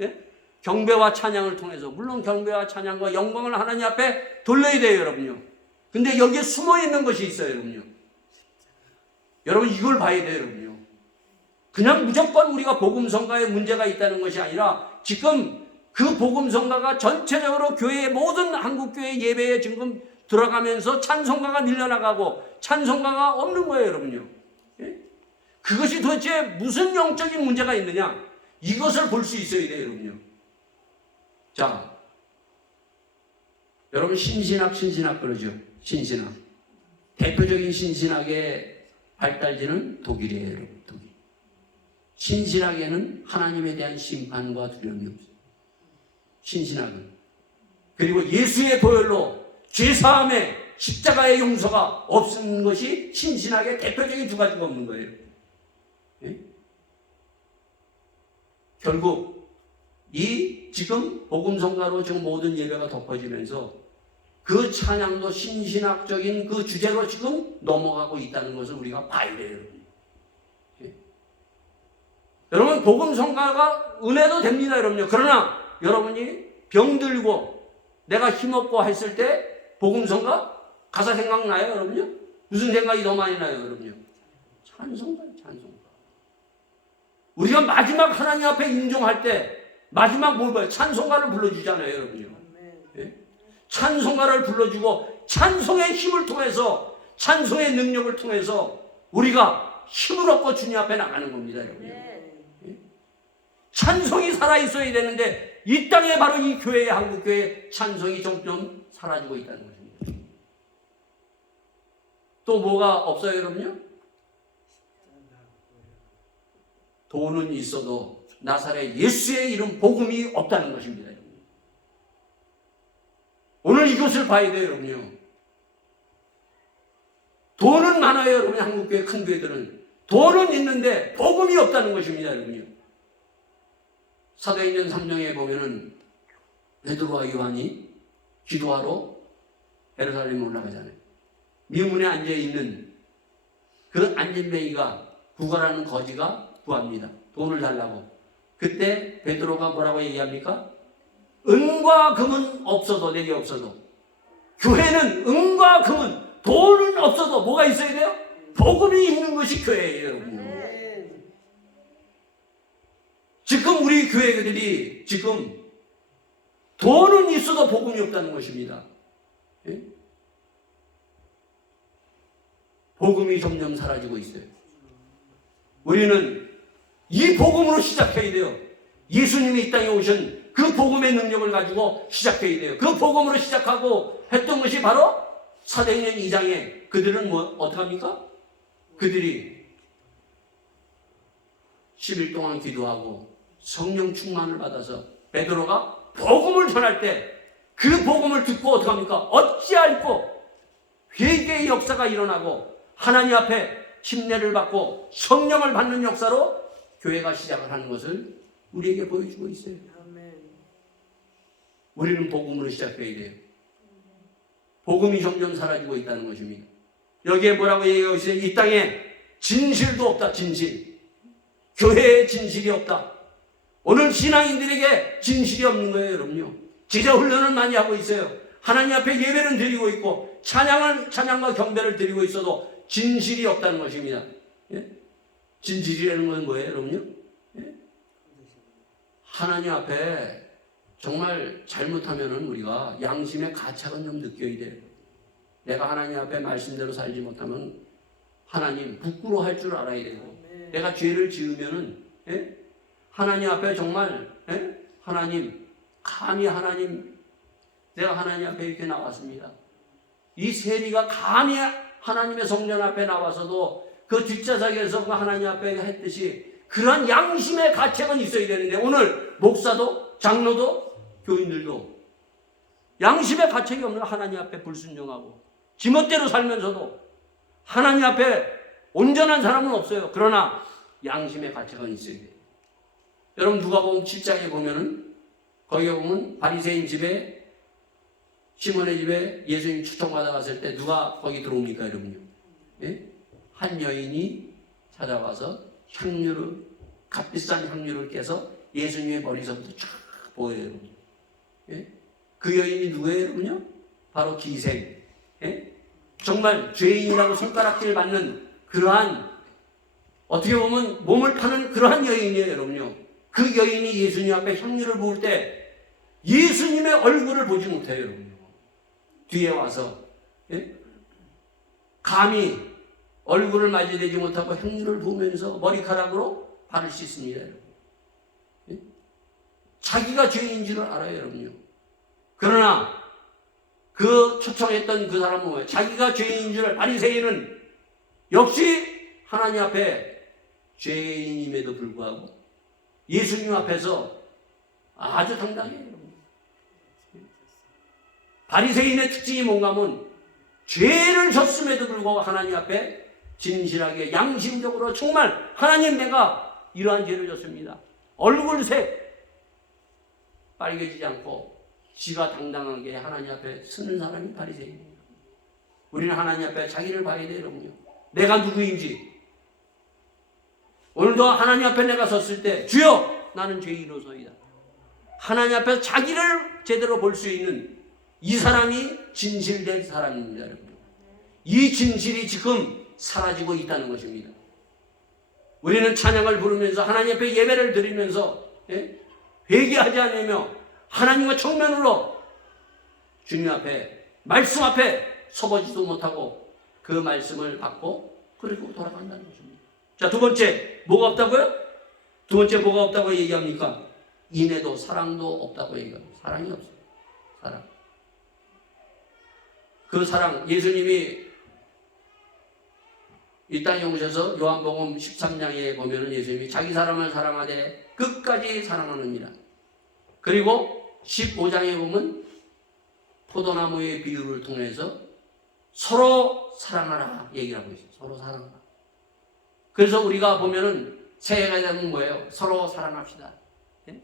예? 경배와 찬양을 통해서 물론 경배와 찬양과 영광을 하나님 앞에 돌려야 돼요, 여러분요. 근데 여기에 숨어 있는 것이 있어요, 여러분요. 여러분 이걸 봐야 돼요, 여러분요. 그냥 무조건 우리가 복음성가에 문제가 있다는 것이 아니라 지금 그 복음성가가 전체적으로 교회의 모든 한국교회 예배에 지금 들어가면서 찬송가가 밀려나가고 찬송가가 없는 거예요, 여러분요. 예? 그것이 도대체 무슨 영적인 문제가 있느냐? 이것을 볼 수 있어야 돼요, 여러분요. 자, 여러분 신신학 그러죠. 신신학. 대표적인 신신학의 발달지는 독일이에요, 여러분. 독일. 신신학에는 하나님에 대한 심판과 두려움이 없어요. 신신학은. 그리고 예수의 보혈로 죄사함에 십자가의 용서가 없는 것이 신신학의 대표적인 두 가지가 없는 거예요. 예? 결국 이 지금 복음성가로 지금 모든 예배가 덮어지면서 그 찬양도 신신학적인 그 주제로 지금 넘어가고 있다는 것을 우리가 봐야 돼요, 여러분. 예? 여러분 복음성가가 은혜도 됩니다, 여러분요. 그러나 여러분이 병들고 내가 힘없고 했을 때 복음성가 가사 생각나요, 여러분요? 무슨 생각이 더 많이 나요, 여러분요? 찬송가요, 찬송가. 우리가 마지막 하나님 앞에 인종할 때 마지막 뭘 봐요? 찬송가를 불러주잖아요, 여러분요. 예? 찬송가를 불러주고 찬송의 힘을 통해서 찬송의 능력을 통해서 우리가 힘을 얻고 주님 앞에 나가는 겁니다, 여러분요. 예? 찬송이 살아있어야 되는데 이 땅에 바로 이 교회의 한국교회 찬송이 점점 사라지고 있다는 것입니다. 또 뭐가 없어요, 여러분요? 돈은 있어도 나사렛 예수의 이름 복음이 없다는 것입니다, 여러분. 오늘 이것을 봐야 돼요, 여러분요. 돈은 많아요, 여러분. 한국교회 큰 교회들은 돈은 있는데 복음이 없다는 것입니다, 여러분요. 사도행전 3장에 보면은 베드로와 요한이 기도하러 예루살렘에 올라가잖아요. 미문에 앉아있는 그 안진뱅이가 구걸하는 거지가 구합니다. 돈을 달라고. 그때 베드로가 뭐라고 얘기합니까? 은과 금은 없어도, 내게 없어도. 교회는 은과 금은, 돈은 없어도 뭐가 있어야 돼요? 복음이 있는 것이 교회예요, 여러분. 지금 우리 교회들이 지금 돈은 있어도 복음이 없다는 것입니다. 예? 복음이 점점 사라지고 있어요. 우리는 이 복음으로 시작해야 돼요. 예수님이 이 땅에 오신 그 복음의 능력을 가지고 시작해야 돼요. 그 복음으로 시작하고 했던 것이 바로 사도행전 2장에 그들은 뭐 어떻게 합니까? 그들이 10일 동안 기도하고 성령 충만을 받아서 베드로가 복음을 전할 때 그 복음을 듣고 어떻게 합니까? 어찌할꼬 회개의 역사가 일어나고 하나님 앞에 침례를 받고 성령을 받는 역사로 교회가 시작을 하는 것을 우리에게 보여주고 있어요. 우리는 복음으로 시작해야 돼요. 복음이 점점 사라지고 있다는 것입니다. 여기에 뭐라고 얘기하고 있어요? 이 땅에 진실도 없다, 진실. 교회에 진실이 없다. 오늘 신앙인들에게 진실이 없는 거예요, 여러분요. 제자 훈련을 많이 하고 있어요. 하나님 앞에 예배는 드리고 있고 찬양과 경배를 드리고 있어도 진실이 없다는 것입니다. 예? 진실이라는 건 뭐예요, 여러분요? 예? 하나님 앞에 정말 잘못하면은 우리가 양심의 가책은 좀 느껴야 돼요. 내가 하나님 앞에 말씀대로 살지 못하면 하나님 부끄러워할 줄 알아야 되고, 내가 죄를 지으면은 예? 하나님 앞에 정말 예? 하나님, 감히 하나님, 내가 하나님 앞에 이렇게 나왔습니다. 이 세리가 감히 하나님의 성전 앞에 나와서도 그 뒷좌석에서 하나님 앞에 했듯이 그런 양심의 가책은 있어야 되는데, 오늘 목사도 장로도 교인들도 양심의 가책이 없는 하나님 앞에 불순종하고 지멋대로 살면서도 하나님 앞에 온전한 사람은 없어요. 그러나 양심의 가책은 있어야 돼요. 여러분 누가복음 7장에 보면은 거기에 보면 바리새인 집에, 시몬의 집에 예수님 초청받아 갔을 때 누가 거기 들어옵니까, 여러분요? 예? 한 여인이 찾아와서 향유를, 값비싼 향유를 깨서 예수님의 머리서부터 쫙 보여요. 예? 그 여인이 누구예요, 여러분요? 바로 기생. 예? 정말 죄인이라고 손가락질 받는 그러한, 어떻게 보면 몸을 파는 그러한 여인이에요, 여러분요. 그 여인이 예수님 앞에 향유를 부을 때 예수님의 얼굴을 보지 못해요, 여러분요. 뒤에 와서 예? 감히 얼굴을 맞이되지 못하고 향유를 부으면서 머리카락으로 발을 씻습니다, 여러분. 예? 자기가 죄인인 줄 알아요, 여러분요. 그러나 그 초청했던 그 사람은 뭐예요? 자기가 죄인인 줄, 바리새인은 역시 하나님 앞에 죄인임에도 불구하고 예수님 앞에서 아주 당당해요. 바리새인의 특징이 뭔가 하면 죄를 졌음에도 불구하고 하나님 앞에 진실하게 양심적으로 정말 하나님, 내가 이러한 죄를 졌습니다. 얼굴색 빨개지지 않고 지가 당당하게 하나님 앞에 서는 사람이 바리새인이에요. 우리는 하나님 앞에 자기를 봐야 돼요, 여러분요. 내가 누구인지. 오늘도 하나님 앞에 내가 섰을 때 주여 나는 죄인으로서이다. 하나님 앞에서 자기를 제대로 볼 수 있는 이 사람이 진실된 사람입니다, 여러분. 이 진실이 지금 사라지고 있다는 것입니다. 우리는 찬양을 부르면서 하나님 앞에 예배를 드리면서 회개하지 않으며 하나님과 정면으로 주님 앞에, 말씀 앞에 서보지도 못하고 그 말씀을 받고 그리고 돌아간다는 것입니다. 자, 두 번째 뭐가 없다고요? 두 번째 뭐가 없다고 얘기합니까? 인애도 사랑도 없다고 얘기합니다. 사랑이 없어요. 사랑. 그 사랑, 예수님이 이 땅에 오셔서 요한복음 13장에 보면은 예수님이 자기 사람을 사랑하되 끝까지 사랑하느니라. 그리고 15장에 보면 포도나무의 비유를 통해서 서로 사랑하라 얘기를 하고 있어요. 서로 사랑하라. 그래서 우리가 보면은 새해가 되면 뭐예요? 서로 사랑합시다. 예?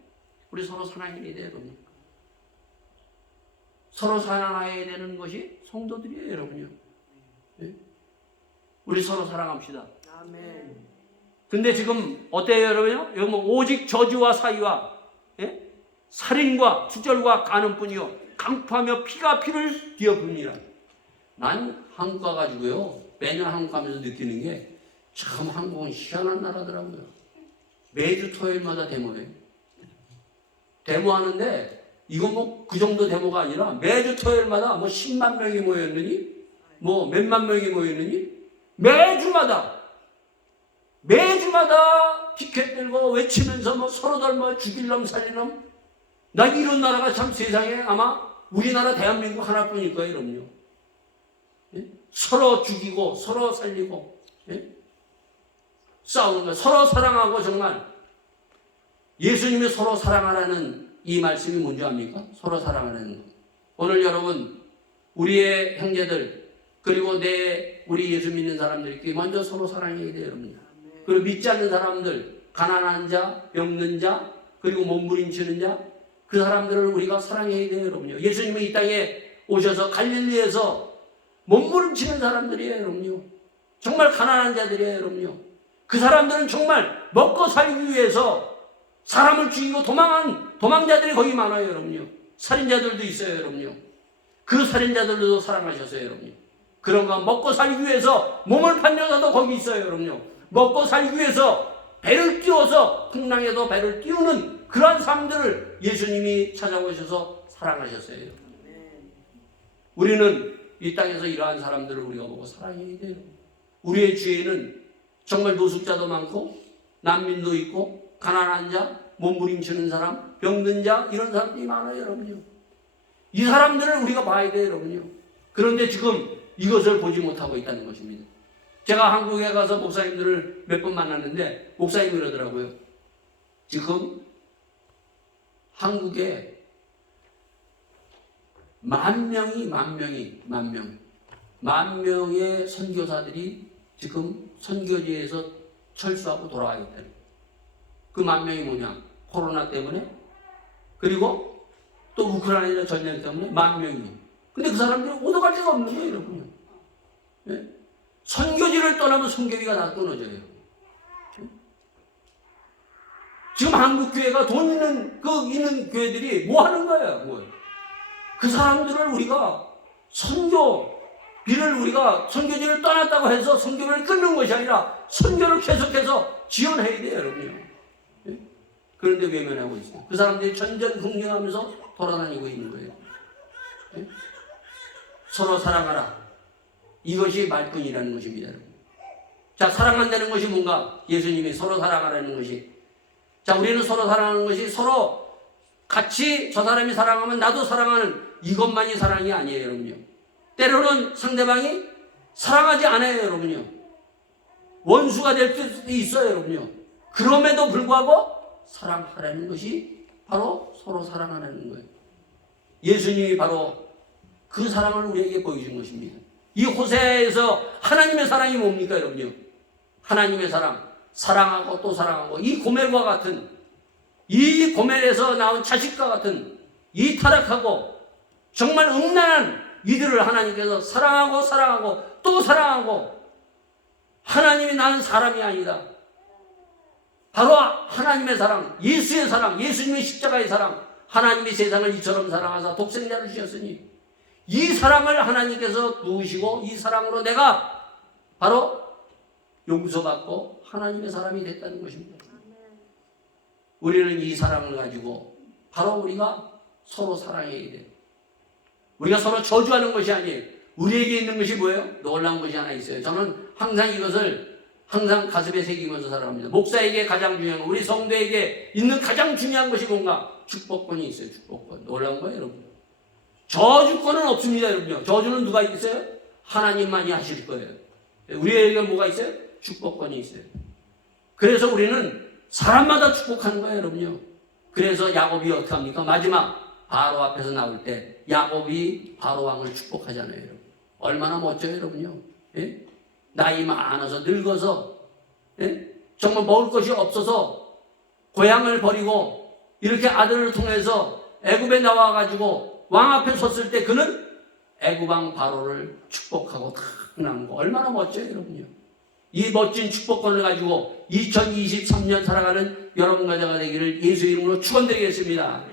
우리 서로 사랑해야 돼요, 여러분. 서로 사랑해야 되는 것이 성도들이에요, 여러분요. 예? 우리 서로 사랑합시다. 아멘. 근데 지금 어때요, 여러분요? 여러분 오직 저주와 사위와 예? 살인과 투절과 가늠뿐이요 강포하며 피가 피를 뒤엎으니라. 난 한국 가가지고요 매년 한국 가면서 느끼는 게 참 한국은 희한한 나라더라고요. 매주 토요일마다 데모해요. 데모하는데 이건 뭐 그 정도 데모가 아니라 매주 토요일마다 뭐 10만 명이 모였느니 뭐 몇만 명이 모였느니 매주마다 피켓 들고 외치면서 뭐 서로들 뭐 죽일 놈 살릴 놈. 나 이런 나라가 참 세상에 아마 우리나라 대한민국 하나뿐일 거예요, 여러분요. 예? 서로 죽이고 서로 살리고 예? 싸우는 거, 서로 사랑하고. 정말 예수님이 서로 사랑하라는 이 말씀이 뭔지 압니까? 서로 사랑하라는 거. 오늘 여러분 우리의 형제들 그리고 우리 예수 믿는 사람들끼리 먼저 서로 사랑해야 돼요, 여러분. 그리고 믿지 않는 사람들, 가난한 자, 병든 자, 그리고 몸부림치는 자, 그 사람들을 우리가 사랑해야 돼요, 여러분요. 예수님이 이 땅에 오셔서 갈릴리에서 몸부림치는 사람들이에요, 여러분요. 정말 가난한 자들이에요, 여러분요. 그 사람들은 정말 먹고 살기 위해서 사람을 죽이고 도망자들이 거기 많아요, 여러분요. 살인자들도 있어요, 여러분요. 그 살인자들도 사랑하셨어요, 여러분요. 그런가 먹고 살기 위해서 몸을 팔려서도 거기 있어요, 여러분요. 먹고 살기 위해서 배를 띄워서 풍랑에도 배를 띄우는 그러한 사람들을 예수님이 찾아오셔서 사랑하셨어요. 우리는 이 땅에서 이러한 사람들을 우리가 보고 사랑해야 돼요. 우리의 주위에는 정말 노숙자도 많고 난민도 있고 가난한 자, 몸부림치는 사람, 병든 자 이런 사람들이 많아요, 여러분요. 이 사람들을 우리가 봐야 돼요, 여러분요. 그런데 지금 이것을 보지 못하고 있다는 것입니다. 제가 한국에 가서 목사님들을 몇 번 만났는데 목사님이 그러더라고요. 지금 한국에 만 명의 선교사들이 지금 선교지에서 철수하고 돌아가겠다. 그 만 명이 뭐냐? 코로나 때문에, 그리고 또 우크라이나 전쟁 때문에 만 명이. 근데 그 사람들은 오도갈 데가 없는 거예요, 여러분요. 네? 선교지를 떠나면 선교비가 다 끊어져요. 지금 한국 교회가 돈 있는 교회들이 뭐 하는 거예요? 뭐예요? 그 사람들을 우리가 선교지를 떠났다고 해서 선교를 끊는 것이 아니라 선교를 계속해서 지원해야 돼요, 여러분요. 네? 그런데 외면하고 있어요. 그 사람들이 전전긍긍하면서 돌아다니고 있는 거예요. 네? 서로 사랑하라. 이것이 말뿐이라는 것입니다, 여러분. 자, 사랑한다는 것이 뭔가? 예수님이 서로 사랑하라는 것이. 자, 우리는 서로 사랑하는 것이 서로 같이 저 사람이 사랑하면 나도 사랑하는 이것만이 사랑이 아니에요, 여러분요. 때로는 상대방이 사랑하지 않아요, 여러분요. 원수가 될 수도 있어요, 여러분요. 그럼에도 불구하고 사랑하라는 것이 바로 서로 사랑하라는 거예요. 예수님이 바로 그 사랑을 우리에게 보여준 것입니다. 이 호세아에서 하나님의 사랑이 뭡니까, 여러분요? 하나님의 사랑, 사랑하고 또 사랑하고, 이 고멜과 같은, 이 고멜에서 나온 자식과 같은 이 타락하고 정말 음란한 이들을 하나님께서 사랑하고 또 사랑하고, 하나님이 나는 사람이 아니다. 바로 하나님의 사랑, 예수의 사랑, 예수님의 십자가의 사랑, 하나님이 세상을 이처럼 사랑하사 독생자를 주셨으니 이 사랑을 하나님께서 부으시고 이 사랑으로 내가 바로 용서받고 하나님의 사람이 됐다는 것입니다. 우리는 이 사랑을 가지고 바로 우리가 서로 사랑해야 돼요. 우리가 서로 저주하는 것이 아니에요. 우리에게 있는 것이 뭐예요? 놀라운 것이 하나 있어요. 저는 항상 이것을 항상 가슴에 새기면서 살아갑니다. 목사에게 가장 중요한 것, 우리 성도에게 있는 가장 중요한 것이 뭔가? 축복권이 있어요. 축복권. 놀라운 거예요, 여러분. 저주권은 없습니다, 여러분요. 저주는 누가 있어요? 하나님만이 하실 거예요. 우리에게 뭐가 있어요? 축복권이 있어요. 그래서 우리는 사람마다 축복하는 거예요, 여러분요. 그래서 야곱이 어떻게 합니까? 마지막 바로 앞에서 나올 때 야곱이 바로 왕을 축복하잖아요, 여러분. 얼마나 멋져요, 여러분요. 예? 나이 많아서 늙어서, 예? 정말 먹을 것이 없어서 고향을 버리고 이렇게 아들을 통해서 애굽에 나와가지고 왕 앞에 섰을 때 그는 애굽왕 바로를 축복하고 탁 나온 거 얼마나 멋져요, 여러분요. 이 멋진 축복권을 가지고 2023년 살아가는 여러분과 제가 되기를 예수 이름으로 축원드리겠습니다.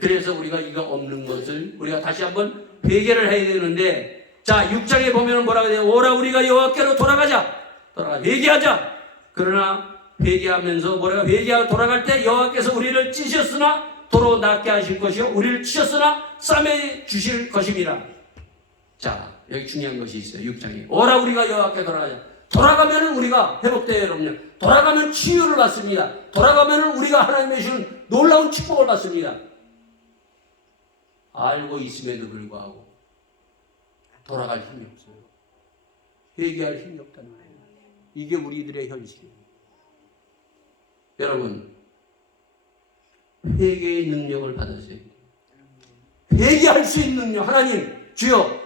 그래서 우리가 이거 없는 것을 우리가 다시 한번 회개를 해야 되는데, 자 6장에 보면 뭐라고 해요? 오라 우리가 여호와께로 돌아가자. 회개하자. 그러나 회개하면서 뭐라고? 회개하고 돌아갈 때 여호와께서 우리를 찌셨으나 도로 낫게 하실 것이요 우리를 치셨으나 싸매 주실 것입니다. 자, 여기 중요한 것이 있어요. 6장에 오라 우리가 여호와께 돌아가자. 돌아가면 우리가 회복돼요, 여러분. 돌아가면 치유를 받습니다. 돌아가면 우리가 하나님의 주신 놀라운 축복을 받습니다. 알고 있음에도 불구하고 돌아갈 힘이 없어요. 회개할 힘이 없다는 거예요. 이게 우리들의 현실이에요. 여러분, 회개의 능력을 받으셔야 돼요. 회개할 수 있는 능력. 하나님, 주여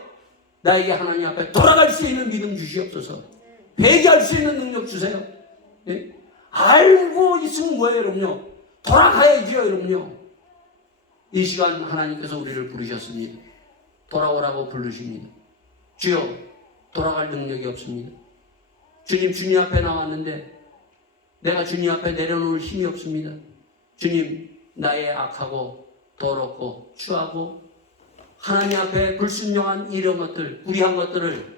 나에게 하나님 앞에 돌아갈 수 있는 믿음 주시옵소서. 회개할 수 있는 능력 주세요. 네? 알고 있으면 뭐예요, 여러분요? 돌아가야죠, 여러분요. 이 시간 하나님께서 우리를 부르셨습니다. 돌아오라고 부르십니다. 주여, 돌아갈 능력이 없습니다. 주님 앞에 나왔는데 내가 주님 앞에 내려놓을 힘이 없습니다. 주님, 나의 악하고 더럽고 추하고 하나님 앞에 불순종한 이런 것들, 불의한 것들을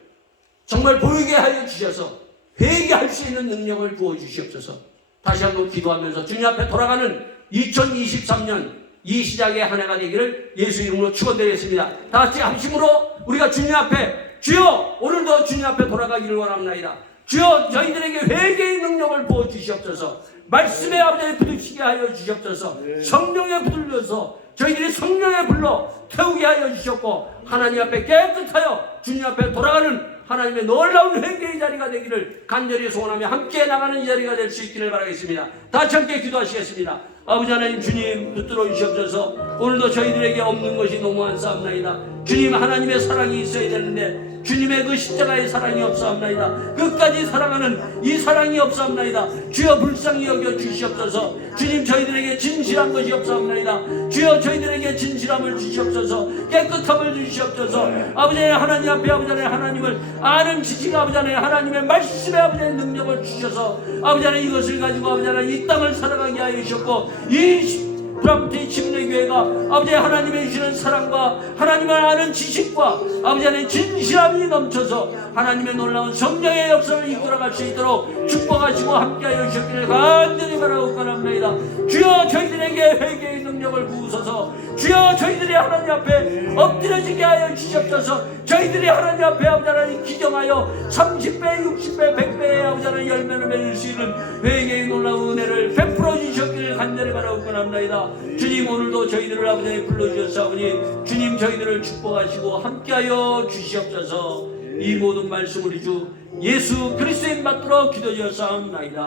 정말 보이게 하여 주셔서 회개할 수 있는 능력을 부어주시옵소서. 다시 한번 기도하면서 주님 앞에 돌아가는 2023년 이 시작의 한 해가 되기를 예수 이름으로 축원드리겠습니다. 다 같이 합심으로 우리가 주님 앞에, 주여 오늘도 주님 앞에 돌아가기를 원합니다. 주여 저희들에게 회개의 능력을 부어주시옵소서. 말씀의 아버지에 부딪히게 하여 주시옵소서. 성령에 부들려서 저희들이 성령에 불러 태우게 하여 주셨고 하나님 앞에 깨끗하여 주님 앞에 돌아가는 하나님의 놀라운 회개의 자리가 되기를 간절히 소원하며 함께 나가는 이 자리가 될 수 있기를 바라겠습니다. 다시 함께 기도하시겠습니다. 아버지 하나님, 주님 붙들어 주시옵소서. 오늘도 저희들에게 없는 것이 너무한 싸움나이다. 주님, 하나님의 사랑이 있어야 되는데 주님의 그 십자가의 사랑이 없사옵나이다. 끝까지 사랑하는 이 사랑이 없사옵나이다. 주여 불쌍히 여겨 주시옵소서. 주님, 저희들에게 진실한 것이 없사옵나이다. 주여 저희들에게 진실함을 주시옵소서. 깨끗함을 주시옵소서. 아버지 하나님 앞에 아버지 하나님을 아는 지식, 아버지 하나님의 말씀에 아버지 능력을 주셔서 아버지 이것을 가지고 아버지 이 땅을 살아가게 하여 주셨고 이 브람티 침례교회가 아버지 하나님의 주시는 사랑과 하나님을 아는 지식과 아버지 하나님의 진실함이 넘쳐서 하나님의 놀라운 성령의 역사를 이끌어갈 수 있도록 축복하시고 함께하여 주셨기를 간절히 바라고 원합니다. 주여 저희들에게 회개의 능력을 부으소서. 주여 저희들이 하나님 앞에 엎드려지게 하여 주시옵소서. 저희들이 하나님 앞에 아버지 하나님 기정하여 30배, 60배, 100배의 아버지 하나님 열매를 맺을 수 있는 회개의 놀라운 은혜를 베풀어 주셨기를 간절히 바라고 원합니다. 주님, 오늘도 저희들을 아버지 불러주셨사오니 주님 저희들을 축복하시고 함께하여 주시옵소서. 이 모든 말씀 우리 주 예수 그리스도의 받들어 기도하였사옵나이다.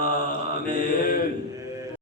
아멘.